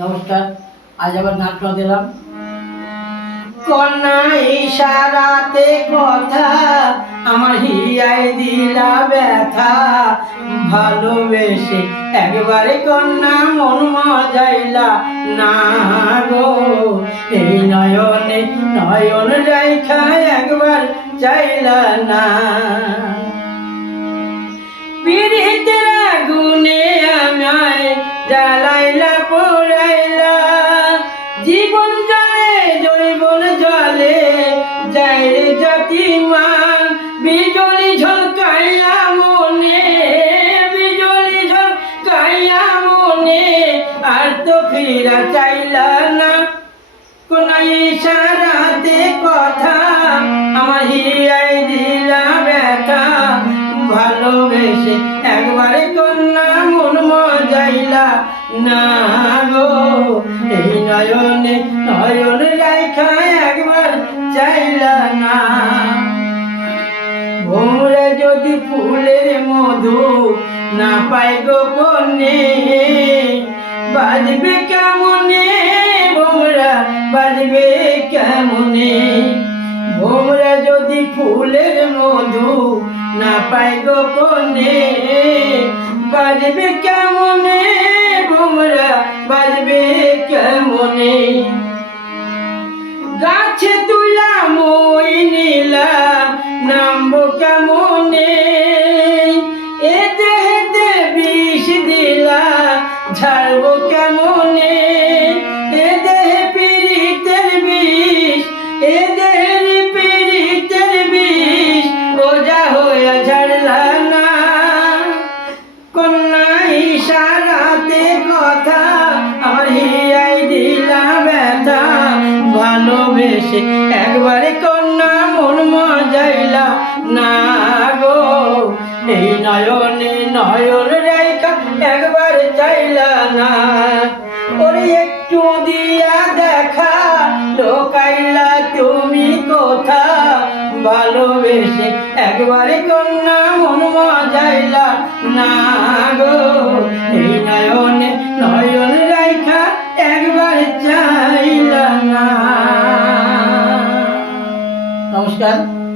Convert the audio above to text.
নমস্কার, আজ আবার নাটক দিলাম। কন্যা ইশারাতে কথা, আমার হিয়ায় দিলা ব্যথা। ভালোবেসে একবারে কন্যা মন মজাইলা। না গো, এই নয়নে নয়ন রেখা একবার চাইলা না। জ্বালাইলা পোড়াইলা জীবন জলে জৈবন জলে যাই রে জাতিমান, বিজলি ঝলকাইয়া মনে, বিজলি ঝলকাইয়া মনে, আর তো ফিরা চাইলা না। কোন ইশারাতে কথা, আমার হিয়াই দিলা ব্যথা। ভালোবেসে একবারে মজাইলা না গো। এই নয়নে, নয়ন রাইখা একবার চাইলা না। ভোমরা যদি ফুলের মধু না পাই গোপনে বাজবে কেমনে? ভোমরা বাজবে কেমনে? ভোমরা যদি ফুলের মধু না পাই গোপনে বাজবে কেমনে? ভোমরা বাজবে কেমনে? গাছে তুলা মই নীলা নামবো কেমনে ভালোবেসে একবারে কন্যা মন মজাইলা। না গো, এই নয়নে নয়ন রেখা একবার চাইলা না। ওরে একটু দিয়া দেখা, লোকাইলা তুমি কোথা? ভালোবেসে একবারে কন্যা মন মজাইলা। না গো Neden?